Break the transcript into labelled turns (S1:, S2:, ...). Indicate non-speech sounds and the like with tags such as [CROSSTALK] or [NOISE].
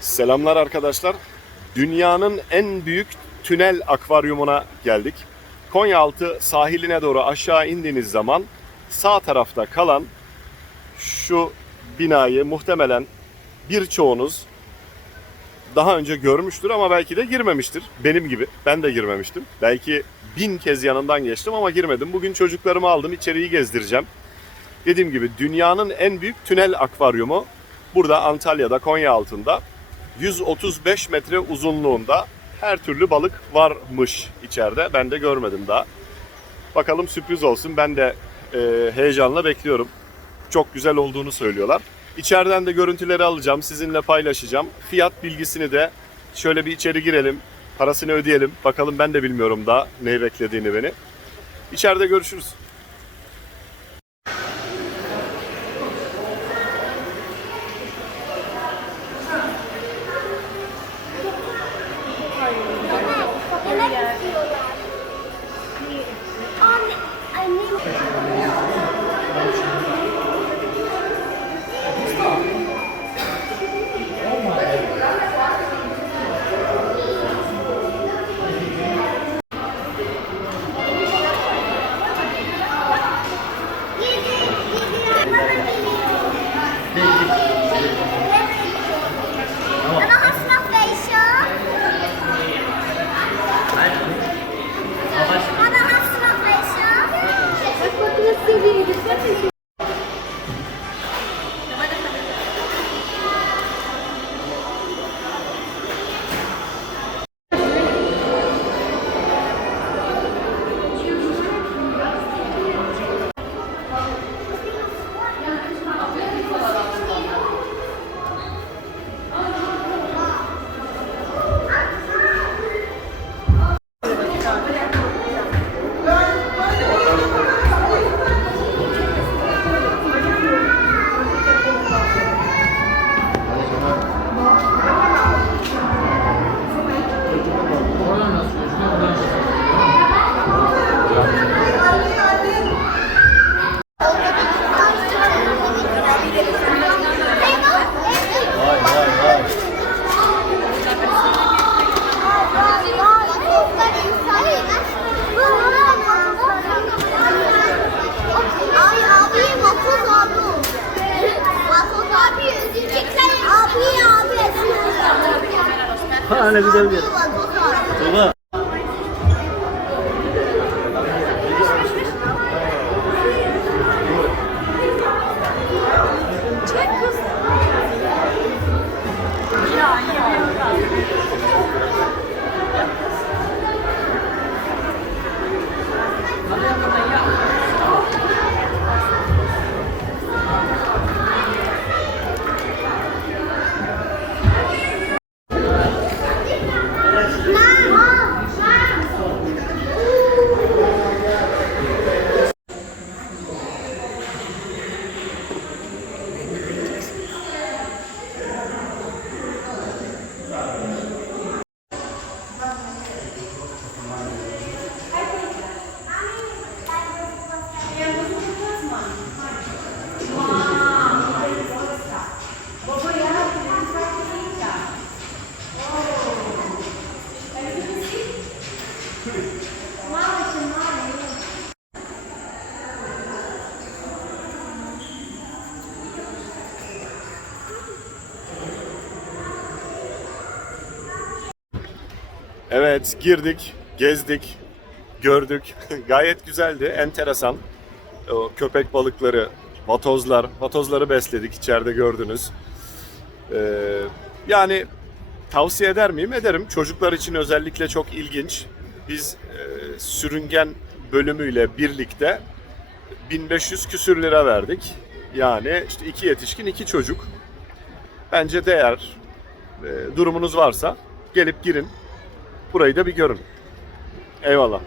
S1: Selamlar arkadaşlar. Dünyanın en büyük tünel akvaryumuna geldik. Konyaaltı sahiline doğru aşağı indiğiniz zaman sağ tarafta kalan şu binayı muhtemelen birçoğunuz daha önce görmüştür ama belki de girmemiştir. Benim gibi. Ben de girmemiştim. Belki bin kez yanından geçtim ama girmedim. Bugün çocuklarımı aldım. içeriği gezdireceğim. Dediğim gibi dünyanın en büyük tünel akvaryumu burada Antalya'da Konya altında 135 metre uzunluğunda her türlü balık varmış içeride. Ben de görmedim daha. Bakalım sürpriz olsun. Ben de e, heyecanla bekliyorum. Çok güzel olduğunu söylüyorlar. İçeriden de görüntüleri alacağım, sizinle paylaşacağım. Fiyat bilgisini de şöyle bir içeri girelim, parasını ödeyelim. Bakalım ben de bilmiyorum daha neyi beklediğini beni. İçeride görüşürüz.
S2: Ne güzel bir yer.
S3: Vatoz
S1: Evet girdik, gezdik, gördük. [LAUGHS] Gayet güzeldi, enteresan. O köpek balıkları, vatozlar, vatozları besledik içeride gördünüz. Ee, yani tavsiye eder miyim? Ederim. Çocuklar için özellikle çok ilginç. Biz e, sürüngen bölümüyle birlikte 1500 küsür lira verdik. Yani işte iki yetişkin, iki çocuk. Bence değer. E, durumunuz varsa gelip girin. Burayı da bir görün. Eyvallah.